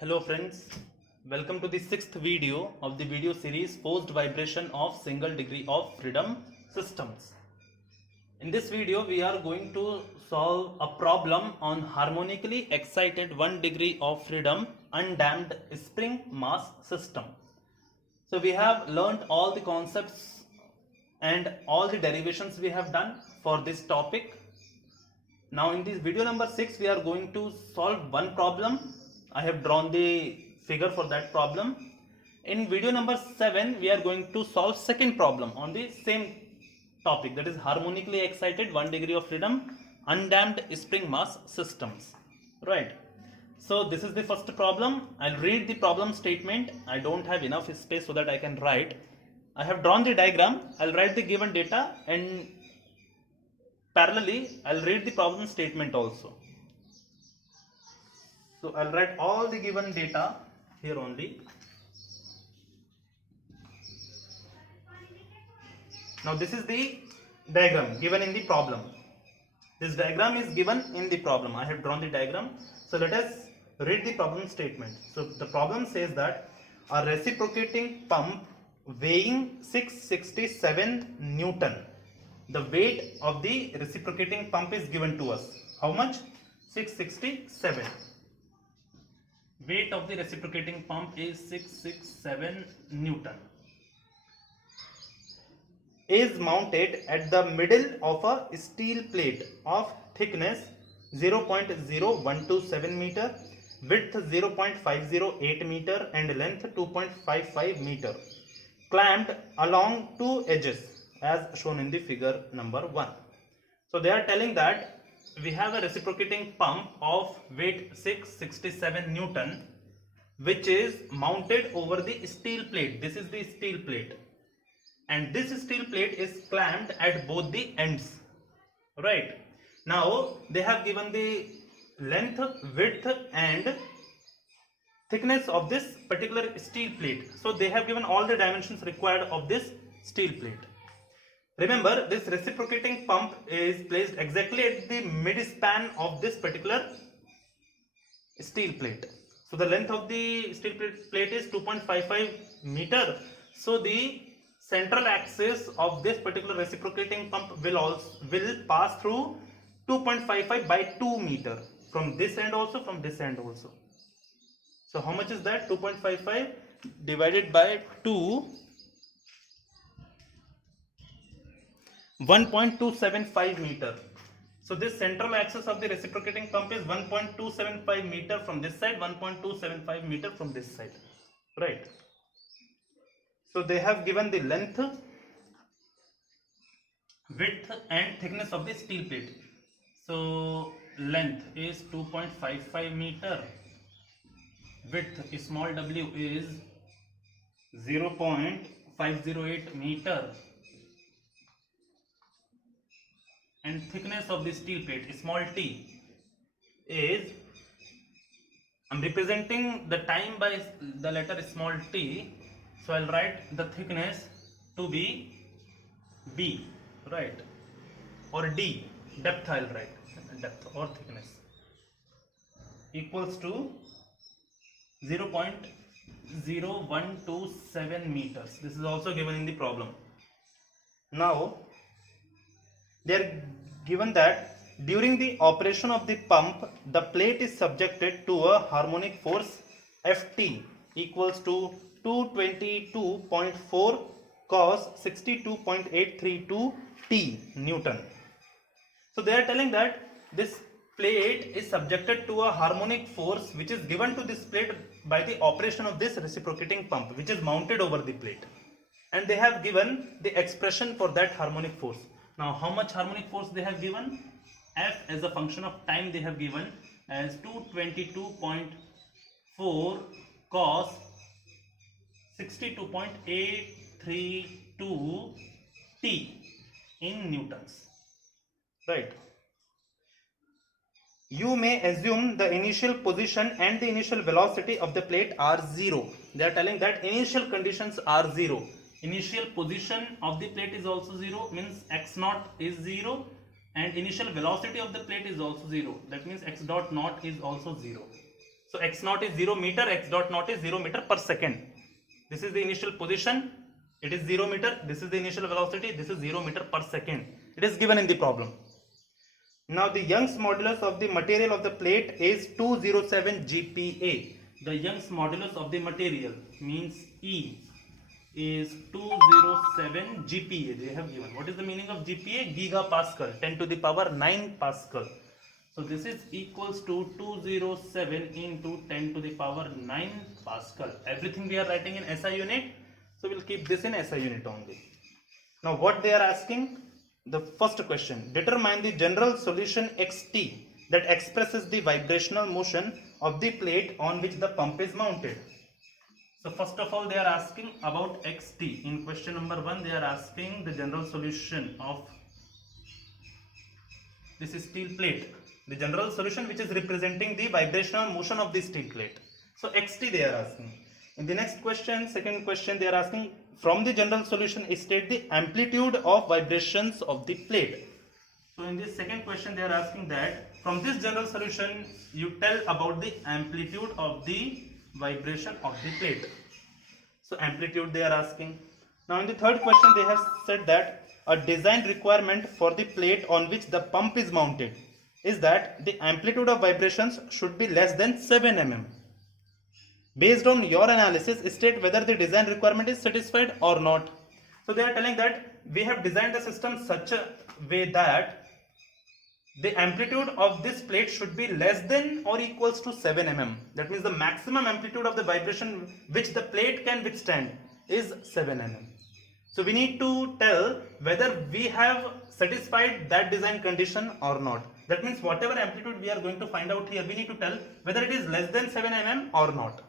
Hello friends, welcome to the sixth video of the video series Forced Vibration of Single Degree of Freedom Systems. In this video we are going to solve a problem on harmonically excited 1 degree of freedom undamped spring mass system. So we have learnt all the concepts and all the derivations we have done for this topic. Now in this video number 6 we are going to solve one problem. I have drawn the figure for that problem. In video number 7 we are going to solve second problem on the same topic, that is harmonically excited 1 degree of freedom undamped spring mass systems. Right. So this is the first problem. I'll read the problem statement. I don't have enough space so that I can write. I have drawn the diagram. I'll write the given data and parallelly I'll read the problem statement also. So I'll write all the given data here only. Now this is the diagram given in the problem. This diagram is given in the problem. I have drawn the diagram. So let us read the problem statement. So the problem says that a reciprocating pump weighing 667 Newton. The weight of the reciprocating pump is given to us. How much? 667. Weight of the reciprocating pump is 667 Newton. Is mounted at the middle of a steel plate of thickness 0.0127 meter, width 0.508 meter and length 2.55 meter, clamped along two edges as shown in the figure number 1. So they are telling that we have a reciprocating pump of weight 667 Newton which is mounted over the steel plate. This is the steel plate. And this steel plate is clamped at both the ends. Right. Now they have given the length, width and thickness of this particular steel plate. So they have given all the dimensions required of this steel plate. Remember, this reciprocating pump is placed exactly at the mid-span of this particular steel plate. So the length of the steel plate is 2.55 meter. So the central axis of this particular reciprocating pump will pass through 2.55 by 2 meter from this end also, from this end also. So how much is that? 2.55 divided by 2, 1.275 meter. So this central axis of the reciprocating pump is 1.275 meter from this side, 1.275 meter from this side. Right. So they have given the length, width and thickness of the steel plate. So length is 2.55 meter, width small w is 0.508 meter and thickness of the steel plate small t is, I am representing the time by the letter small t. So I'll write the thickness to be B, right, or D, depth I'll write, depth or thickness equals to 0.0127 meters. This is also given in the problem. Now they are given that during the operation of the pump, the plate is subjected to a harmonic force Ft equals to 222.4 cos 62.832 T Newton. So they are telling that this plate is subjected to a harmonic force which is given to this plate by the operation of this reciprocating pump which is mounted over the plate, and they have given the expression for that harmonic force. Now how much harmonic force they have given? F as a function of time they have given as 222.4 cos 62.832 T in newtons. Right. You may assume the initial position and the initial velocity of the plate are 0. They are telling that initial conditions are 0. Initial position of the plate is also 0, means x naught is 0, and initial velocity of the plate is also 0. That means x dot naught is also 0. So x naught is 0 meter, x dot naught is 0 meter per second. This is the initial position, it is 0 meter, this is the initial velocity, this is 0 meter per second. It is given in the problem. Now the Young's modulus of the material of the plate is 207 GPa. The Young's modulus of the material means E is 207 GPa. They have given. What is the meaning of GPa? Gigapascal, 10 to the power 9 Pascal. So this is equals to 207 into 10 to the power 9 Pascal. Everything we are writing in SI unit. So we'll keep this in SI unit only. Now what they are asking? The first question, determine the general solution xt that expresses the vibrational motion of the plate on which the pump is mounted. So first of all they are asking about xt. In question number 1 they are asking the general solution of this is steel plate. The general solution which is representing the vibrational motion of the steel plate. So xt they are asking. In the next question, second question, they are asking from the general solution state the amplitude of vibrations of the plate. So in this second question they are asking that from this general solution you tell about the amplitude of the vibration of the plate. So amplitude they are asking. Now in the third question they have said that a design requirement for the plate on which the pump is mounted is that the amplitude of vibrations should be less than 7 mm. Based on your analysis, state whether the design requirement is satisfied or not. So they are telling that we have designed the system such a way that the amplitude of this plate should be less than or equals to 7 mm. That means the maximum amplitude of the vibration which the plate can withstand is 7 mm. So we need to tell whether we have satisfied that design condition or not. That means whatever amplitude we are going to find out here, we need to tell whether it is less than 7 mm or not.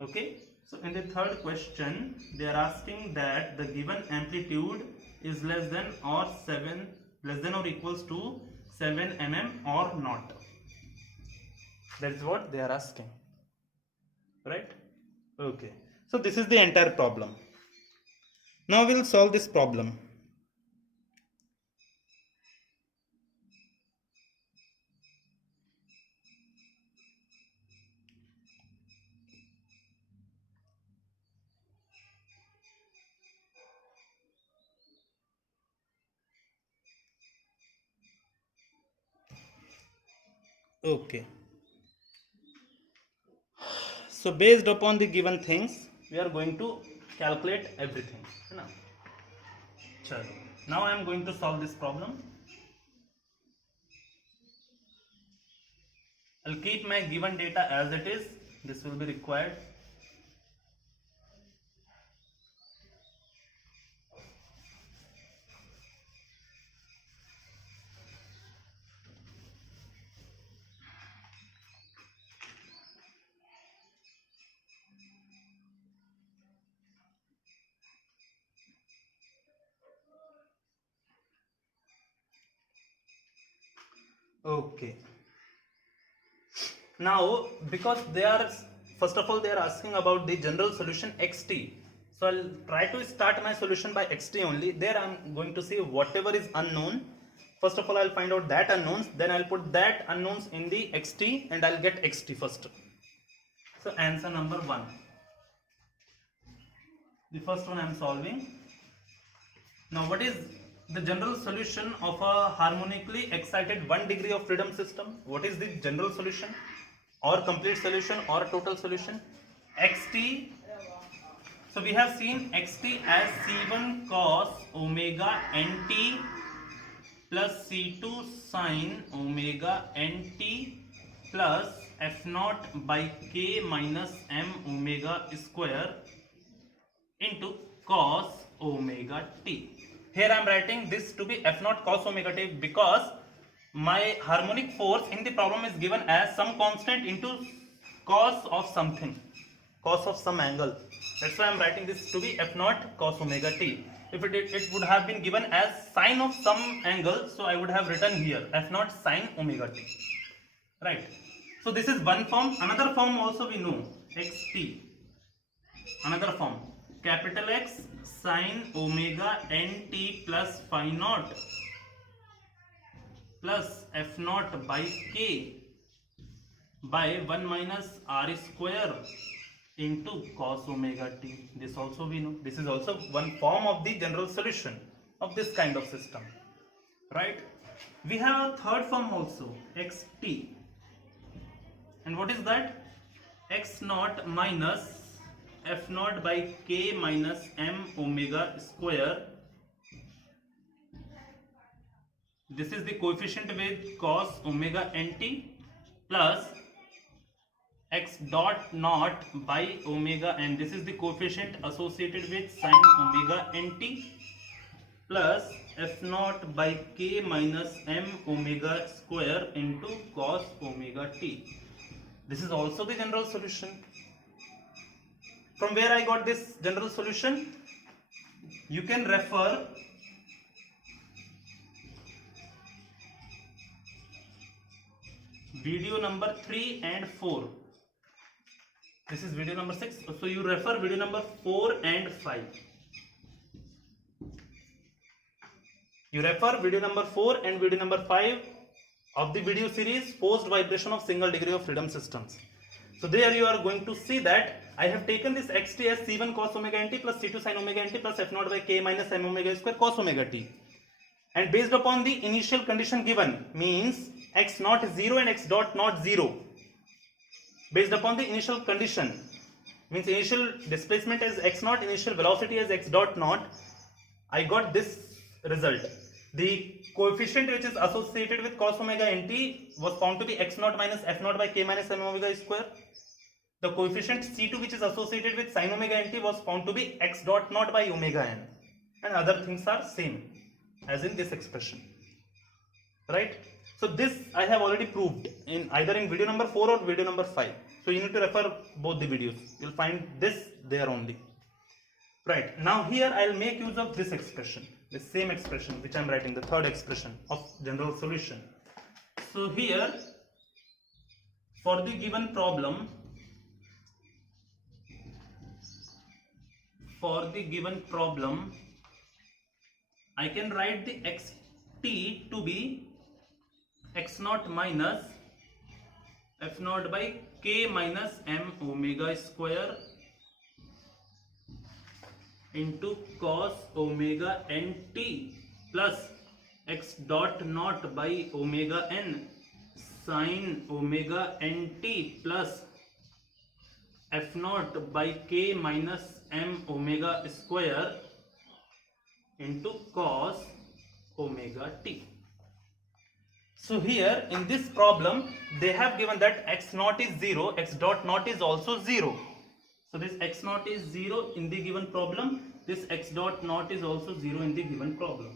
Okay, so in the third question they are asking that the given amplitude is less than or equals to 7 mm or not. That is what they are asking, right? Okay, so this is the entire problem. Now we will solve this problem. Okay, so based upon the given things we are going to calculate everything. Now I am going to solve this problem. I'll keep my given data as it is. This will be required. Okay. Now, because they are, first of all, they are asking about the general solution xt. So I'll try to start my solution by xt only. There I'm going to see whatever is unknown. First of all, I'll find out that unknowns. Then I'll put that unknowns in the xt and I'll get xt first. So answer number 1. The first one I'm solving. Now what is the general solution of a harmonically excited 1 degree of freedom system? What is the general solution or complete solution or total solution? xt. So we have seen xt as c1 cos omega nt plus c2 sin omega nt plus f0 by k minus m omega square into cos omega t. Here I am writing this to be f0 cos omega t because my harmonic force in the problem is given as some constant into cos of something, cos of some angle. That's why I am writing this to be f0 cos omega t. If it would have been given as sine of some angle, so I would have written here f0 sine omega t. Right. So this is one form. Another form also we know, xt. Another form, capital X sine omega nt plus phi naught plus f naught by k by 1 minus r square into cos omega t. This also we know. This is also one form of the general solution of this kind of system, right? We have a third form also, xt. And what is that? X naught minus f naught by k minus m omega square. This is the coefficient with cos omega nt plus x dot naught by omega n. This is the coefficient associated with sin omega nt plus f naught by k minus m omega square into cos omega t. This is also the general solution. From where I got this general solution? You can refer video number 3 and 4. This is video number 6. So you refer video number 4 and 5. You refer video number 4 and video number 5 of the video series Forced Vibration of Single Degree of Freedom Systems. So there you are going to see that I have taken this xt as c1 cos omega nt plus c2 sin omega nt plus f naught by k minus m omega square cos omega t. And based upon the initial condition given, means x naught is 0 and x dot not 0. Based upon the initial condition, means initial displacement as x naught, initial velocity as x dot naught, I got this result. The coefficient which is associated with cos omega nt was found to be x naught minus f naught by k minus m omega square. The coefficient c2 which is associated with sin omega nt was found to be x dot naught by omega n. And other things are same as in this expression, right? So this I have already proved in either in video number 4 or video number 5. So you need to refer both the videos. You'll find this there only. Right, now here I'll make use of this expression, the same expression which I'm writing, the third expression of general solution. So here, for the given problem, I can write the xt to be x naught minus f naught by k minus m omega square into cos omega nt plus x dot naught by omega n sin omega nt plus f naught by k minus m omega square into cos omega t. So here in this problem they have given that x naught is 0, x dot naught is also 0. So this x naught is 0 in the given problem, this x dot naught is also 0 in the given problem.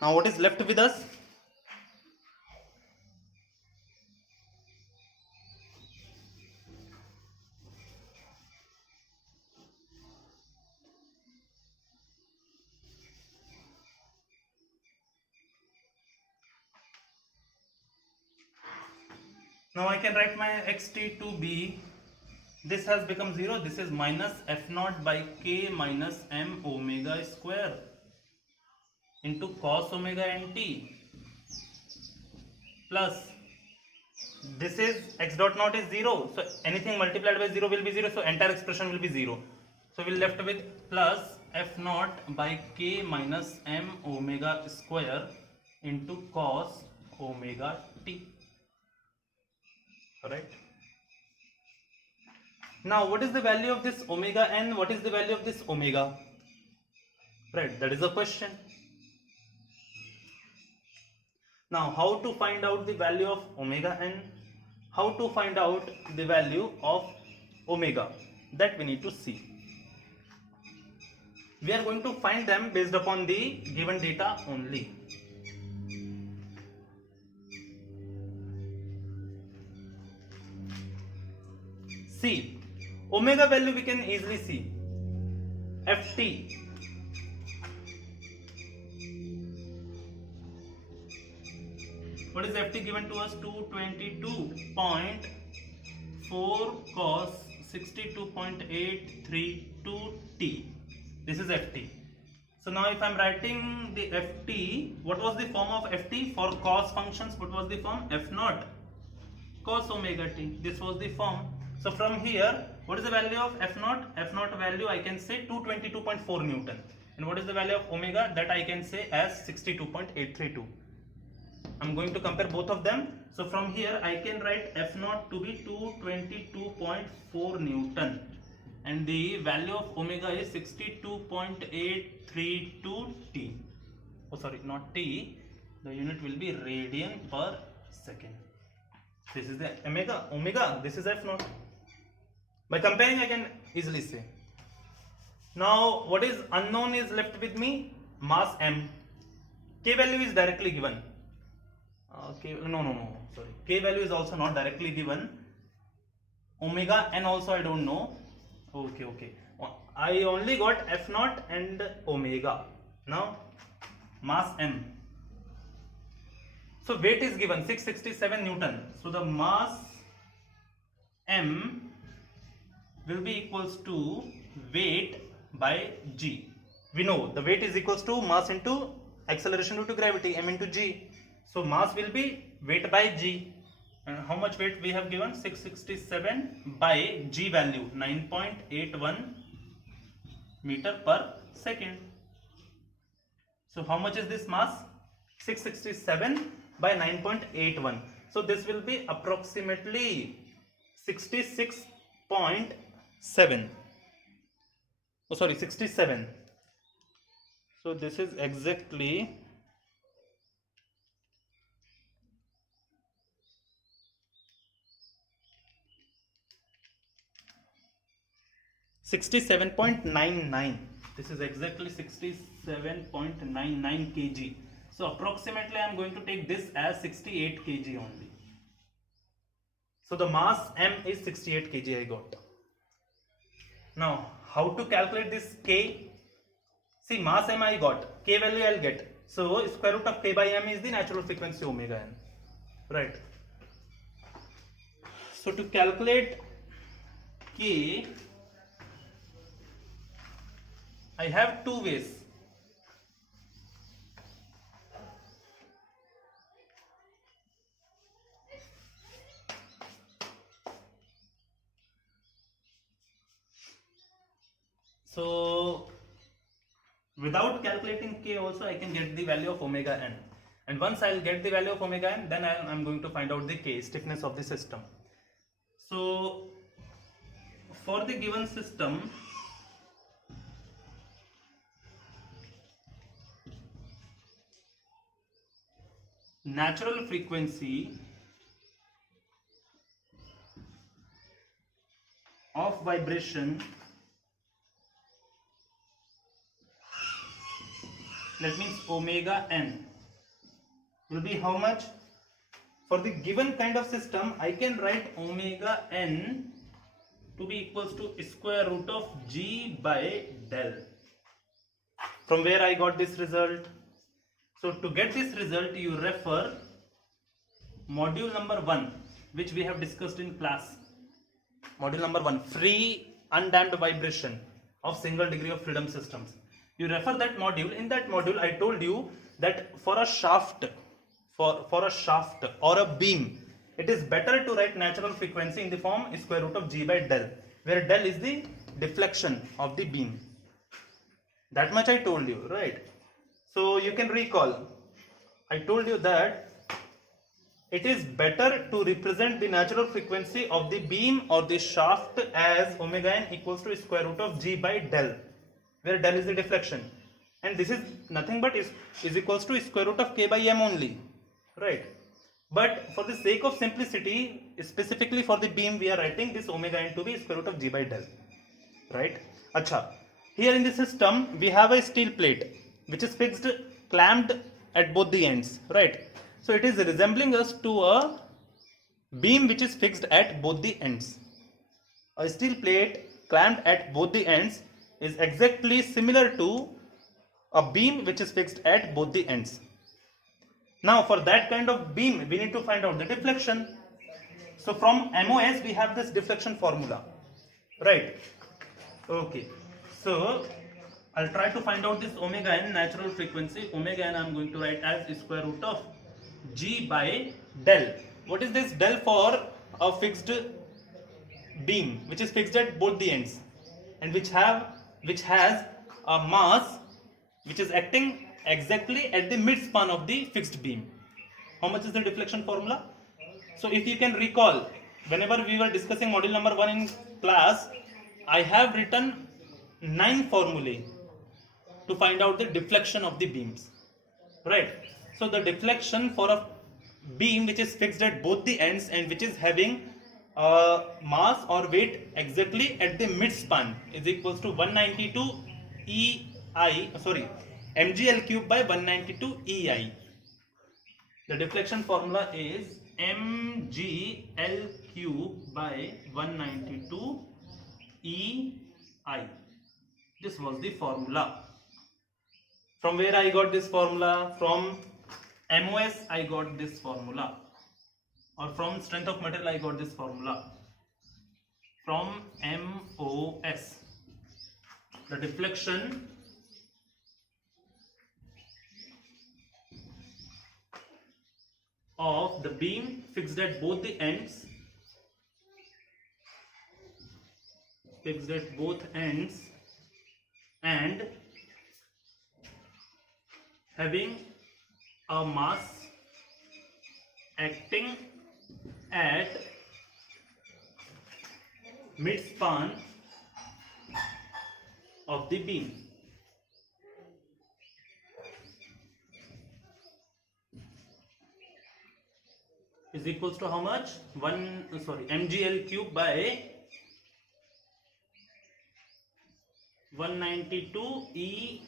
Now what is left with us? Now I can write my xt to be, this has become 0, this is minus f naught by k minus m omega square into cos omega nt plus, this is x dot naught is 0, so anything multiplied by 0 will be 0, so entire expression will be 0. So we'll left with plus f naught by k minus m omega square into cos omega t. Alright. Now what is the value of this omega n? What is the value of this omega? Right, that is the question. Now how to find out the value of omega n? How to find out the value of omega? That we need to see. We are going to find them based upon the given data only. See, omega value we can easily see. Ft. What is Ft given to us? 222.4 cos 62.832 t. This is Ft. So now if I am writing the Ft, what was the form of Ft for cos functions? What was the form? F naught cos omega t. This was the form. So from here, what is the value of f naught? F naught value I can say 222.4 Newton. And what is the value of omega? That I can say as 62.832. I'm going to compare both of them. So from here I can write f naught to be 222.4 Newton. And the value of omega is 62.832 t. Oh sorry, not t. The unit will be radian per second. This is the omega, this is f naught. By comparing I can easily say. Now what is unknown is left with me? Mass m. K value is directly given. No, sorry. K value is also not directly given. Omega n also I don't know. Okay. I only got f naught and omega. Now mass m. So weight is given 667 Newton. So the mass m will be equals to weight by g. We know the weight is equals to mass into acceleration due to gravity, m into g. So mass will be weight by g. And how much weight we have given? 667 by g value 9.81 meter per second. So how much is this mass? 667 by 9.81. So this will be approximately 66.7. Oh sorry, 67. So this is exactly 67.99. This is exactly 67.99 kg. So approximately I am going to take this as 68 kg only. So the mass m is 68 kg I got. Now how to calculate this k? See, mass m I got, k value I will get. So square root of k by m is the natural frequency omega n. Right. So to calculate k, I have two ways. So without calculating k also I can get the value of omega n. And once I will get the value of omega n, then I am going to find out the k, stiffness of the system. So for the given system, natural frequency of vibration, that means omega n, will be how much? For the given kind of system, I can write omega n to be equals to square root of g by del. From where I got this result? So to get this result, you refer module number 1, which we have discussed in class. Module number 1, free undamped vibration of single degree of freedom systems. You refer that module. In that module, I told you that for a shaft, for a shaft or a beam, it is better to write natural frequency in the form square root of g by del, where del is the deflection of the beam. That much I told you, right? So you can recall, I told you that it is better to represent the natural frequency of the beam or the shaft as omega n equals to square root of g by del, where del is the deflection. And this is nothing but is equals to square root of k by m only, right? But for the sake of simplicity, specifically for the beam, we are writing this omega n to be square root of g by del, right? Acha. Here in the system, we have a steel plate which is fixed, clamped at both the ends, right? So it is resembling us to a beam which is fixed at both the ends. A steel plate clamped at both the ends is exactly similar to a beam which is fixed at both the ends. Now for that kind of beam, we need to find out the deflection. So from MOS, we have this deflection formula, right? Okay. So I'll try to find out this omega n natural frequency. Omega n I'm going to write as square root of g by del. What is this del for? a fixed beam which is fixed at both the ends and which has a mass which is acting exactly at the mid span of the fixed beam. How much is the deflection formula? So if you can recall, whenever we were discussing module number 1 in class, I have written 9 formulae to find out the deflection of the beams, right? So the deflection for a beam which is fixed at both the ends and which is having mass or weight exactly at the mid span is equals to 192 mgl cube by 192 ei. The deflection formula is mgl cube by 192 ei. This was the formula. From where I got this formula? From MOS I got this formula, or from strength of material I got this formula. From MOS, the deflection of the beam fixed at both the ends, and having a mass acting at mid-span of the beam. Is equals to how much? mgl cube by 192 ei.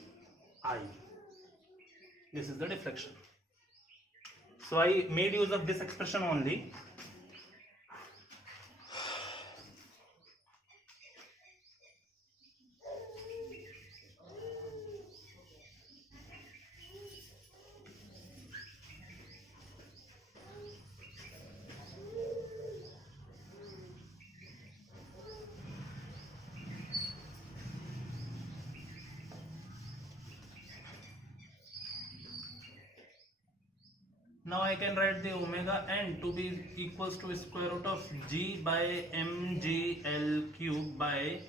This is the deflection. So I made use of this expression only. Now I can write the omega n to be equals to square root of g by mgl cube by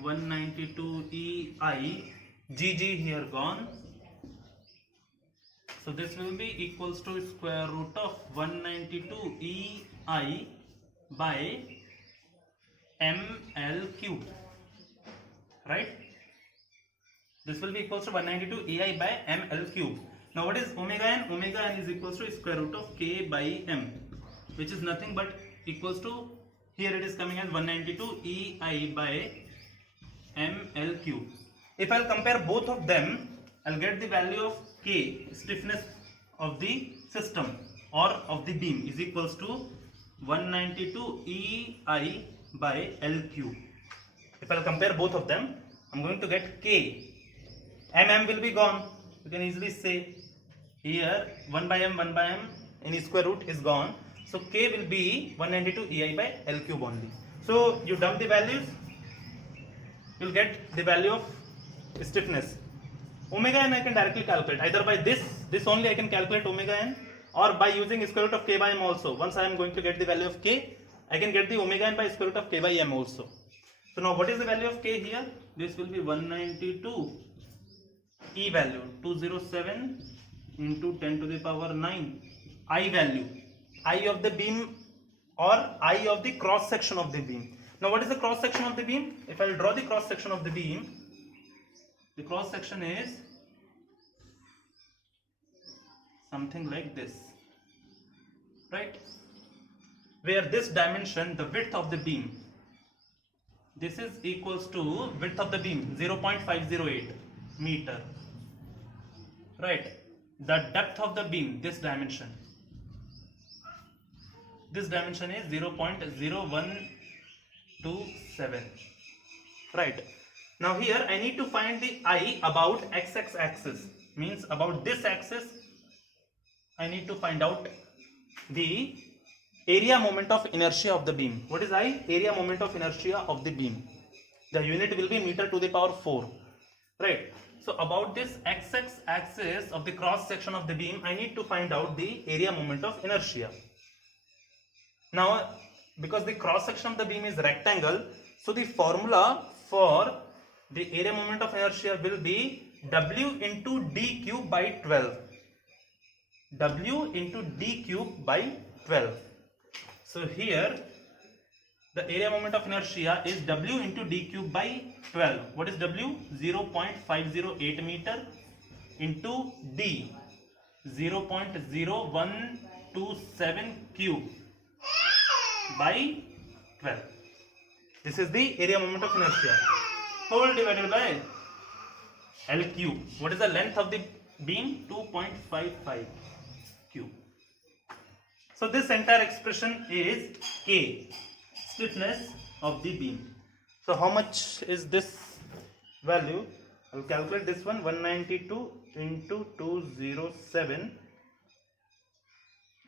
192 ei. Gg here gone. So this will be equals to square root of 192 ei by ml cube. Right? This will be equals to 192 ei by ml cube. Now what is omega n? Omega n is equals to square root of k by m, which is nothing but equals to, here it is coming as 192 ei by ml cube. If I'll compare both of them, I'll get the value of k, stiffness of the system or of the beam, is equals to 192 ei by l cube. If I'll compare both of them, I'm going to get k. mm will be gone. You can easily say here 1 by m in square root is gone. So k will be 192 ei by l cube only. So you dump the values, you'll get the value of stiffness. Omega n I can directly calculate either by this only I can calculate omega n, or by using square root of k by m also. Once I am going to get the value of k, I can get the omega n by square root of k by m also. So now what is the value of k here? This will be 192. E value 207 into 10 to the power 9. I value, I of the beam or I of the cross section of the beam. Now what is the cross section of the beam? If I will draw the cross section of the beam, the cross section is something like this, right? Where this dimension, the width of the beam, this is equals to width of the beam 0.508 meter. Right, the depth of the beam, this dimension is 0.0127. Right, now here I need to find the I about x-axis axis, means about this axis. I need to find out the area moment of inertia of the beam. What is I? Area moment of inertia of the beam. The unit will be meter to the power 4. Right. So about this x-axis of the cross section of the beam, I need to find out the area moment of inertia. Now because the cross section of the beam is rectangle, so the formula for the area moment of inertia will be W into D cube by 12. W into D cube by 12. So here the area moment of inertia is W into D cube by 12. What is W? 0.508 meter into D, 0.0127 cube by 12. This is the area moment of inertia. Whole divided by L cube. What is the length of the beam? 2.55 cube. So this entire expression is K, stiffness of the beam. So how much is this value? I will calculate this one. 192 into 207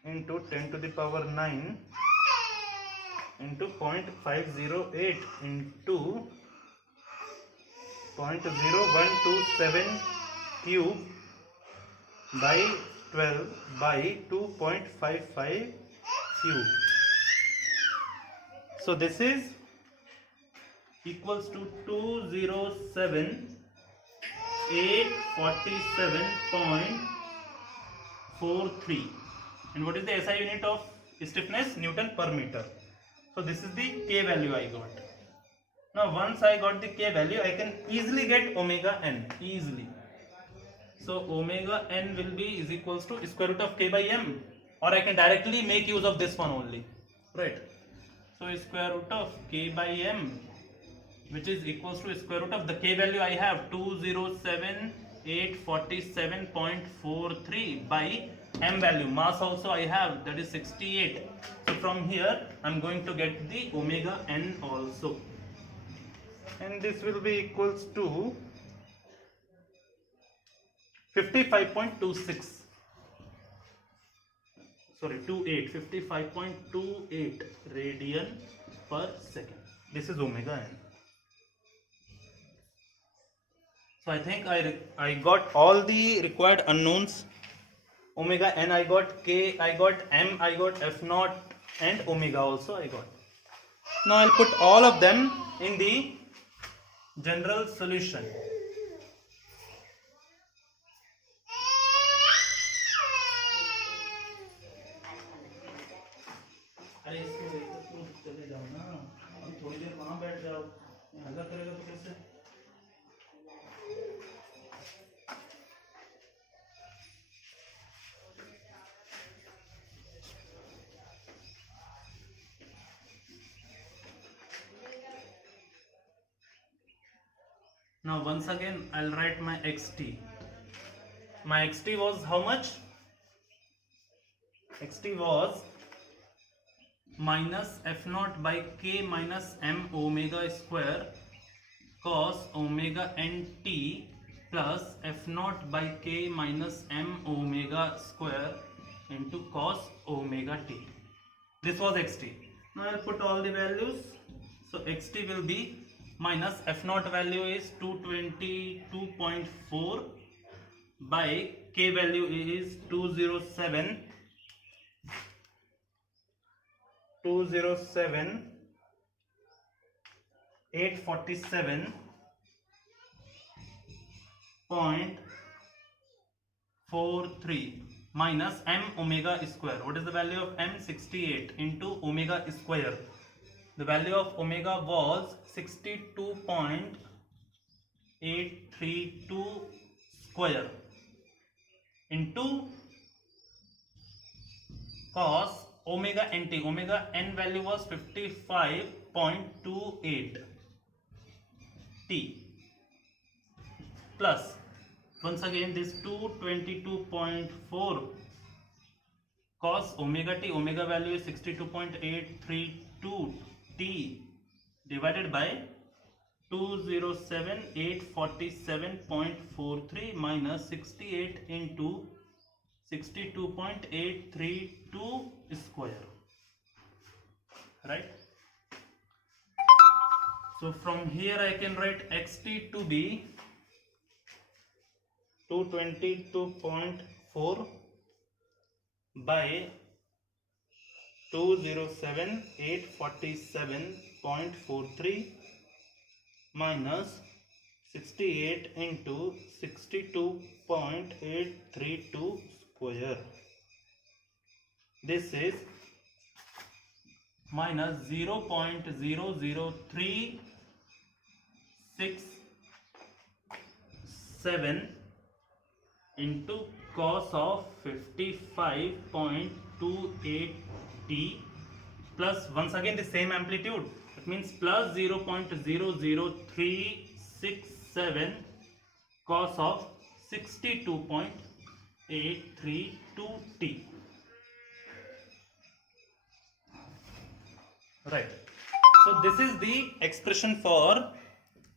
into 10 to the power 9 into 0.508 into 0.0127 cube by 12 by 2.55 cube. So this is equals to 207,847.43. And what is the SI unit of stiffness? Newton per meter. So this is the K value I got. Now once I got the K value, I can easily get omega n, easily. So omega n will be is equals to square root of K by M, or I can directly make use of this one only, right? So square root of K by M, which is equals to square root of the K value I have 207,847.43 by M value, mass also I have, that is 68. So from here I am going to get the omega n also, and this will be equals to 55.26, sorry 55.28 radian per second. This is omega n. So I think I got all the required unknowns. Omega n I got, K I got, M I got, F naught and omega also I got. Now I'll put all of them in the general solution. अरे इसको लेकर तो चले जाओ ना, अब थोड़ी देर वहाँ बैठ जाओ, हल्ला करेगा तो कैसे? Now once again I'll write my xt. My xt was how much? Xt was minus f naught by k minus m omega square cos omega nt plus f naught by k minus m omega square into cos omega t. This was xt. Now I'll put all the values. So xt will be minus f naught value is 222.4 by k value is 207,847.43 minus m omega square. What is the value of m? 68 into omega square. The value of omega was 62.832 square into cos omega nt. Omega n value was 55.28 t plus once again this 222.4 cos omega t. Omega value is 62.832 t divided by 207,847.43 minus 68 into 62.832 square, right? So from here I can write xt to be 222.4 by 207,847.43 minus 68 into 62.832 square. This is minus 0.00367 into cos of 55.28t plus once again the same amplitude. It means plus 0.00367 cos of 62.832t. Right. So this is the expression for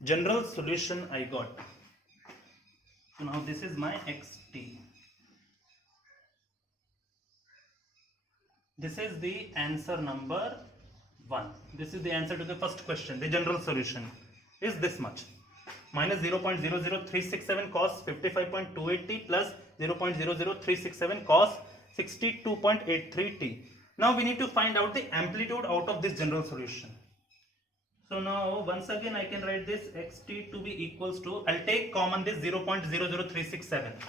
general solution I got. So now this is my xt. This is the answer number 1. This is the answer to the first question. The general solution is this much. Minus 0.00367 cos 55.28t plus 0.00367 cos 62.83t. Now we need to find out the amplitude out of this general solution. So now once again I can write this xt to be equals to, I'll take common this 0.00367.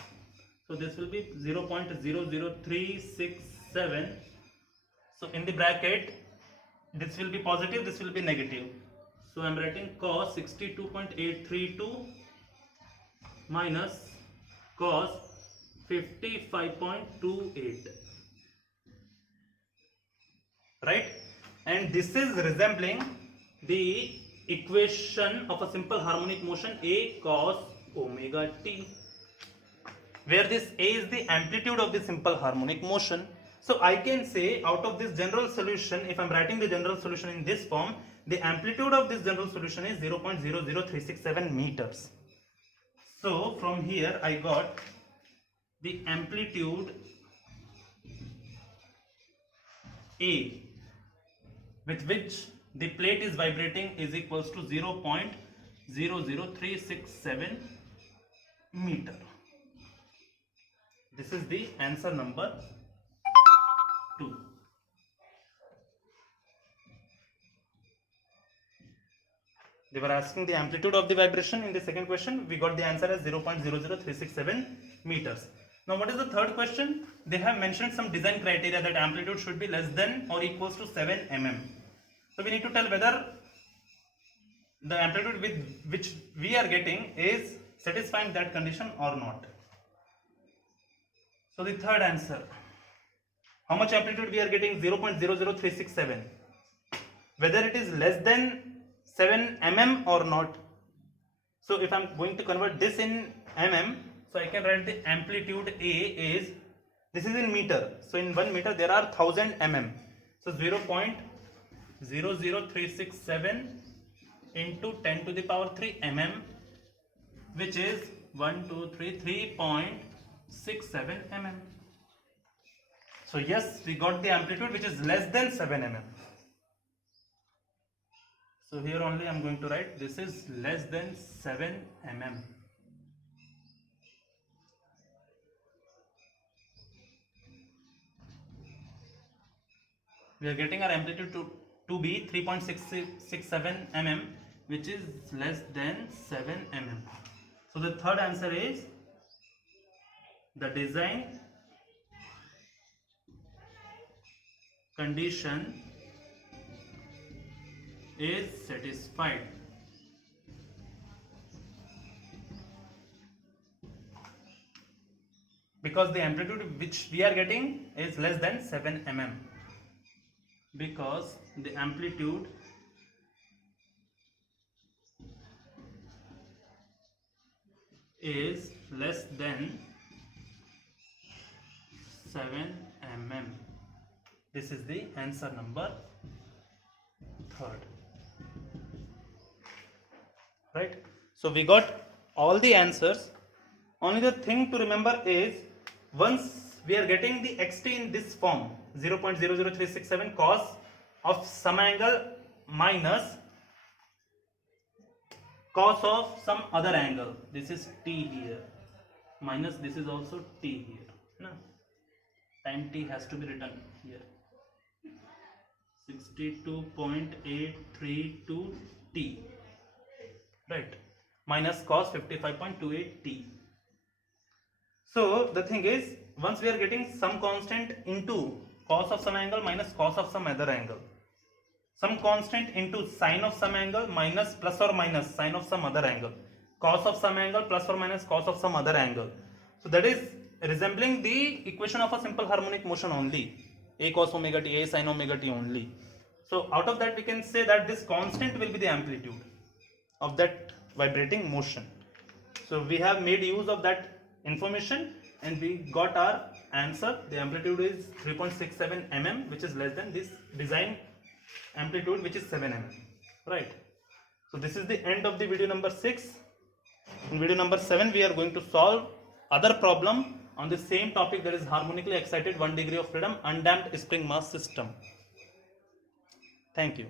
So this will be 0.00367. So in the bracket this will be positive, this will be negative. So I am writing cos 62.832 minus cos 55.28. Right? And this is resembling the equation of a simple harmonic motion A cos omega t, where this A is the amplitude of the simple harmonic motion. So I can say out of this general solution, if I am writing the general solution in this form, the amplitude of this general solution is 0.00367 meters. So from here I got the amplitude A with which the plate is vibrating is equals to 0.00367 meter. This is the answer number 2. They were asking the amplitude of the vibration in the second question. We got the answer as 0.00367 meters. Now what is the third question? They have mentioned some design criteria that amplitude should be less than or equals to 7 mm. So we need to tell whether the amplitude with which we are getting is satisfying that condition or not. So the third answer, how much amplitude we are getting? 0.00367. Whether it is less than 7 mm or not. So if I am going to convert this in mm, so I can write the amplitude A is, this is in meter. So in 1 meter there are 1000 mm. So 0.00367 into 10 to the power 3 mm, which is 3.67 mm. So yes, we got the amplitude which is less than 7 mm. So here only I am going to write this is less than 7 mm. We are getting our amplitude to be 3.667 mm, which is less than 7 mm. So the third answer is the design condition is satisfied. Because the amplitude which we are getting is less than 7 mm. Because the amplitude is less than 7 mm. This is the answer number 3rd. Right? So we got all the answers. Only the thing to remember is, once we are getting the xt in this form, 0.00367 cos of some angle minus cos of some other angle. This is t here, minus this is also t here. No? Time t has to be written here. 62.832 t, right, minus cos 55.28 t. So the thing is, once we are getting some constant into cos of some angle minus cos of some other angle, some constant into sine of some angle minus plus or minus sine of some other angle, cos of some angle plus or minus cos of some other angle, so that is resembling the equation of a simple harmonic motion only, a cos omega t, a sin omega t only. So out of that we can say that this constant will be the amplitude of that vibrating motion. So we have made use of that information and we got our answer. The amplitude is 3.67 mm, which is less than this design amplitude, which is 7 mm, right? So this is the end of the video number 6. In video number 7 we are going to solve other problem on the same topic, that is harmonically excited 1 degree of freedom undamped spring mass system. Thank you.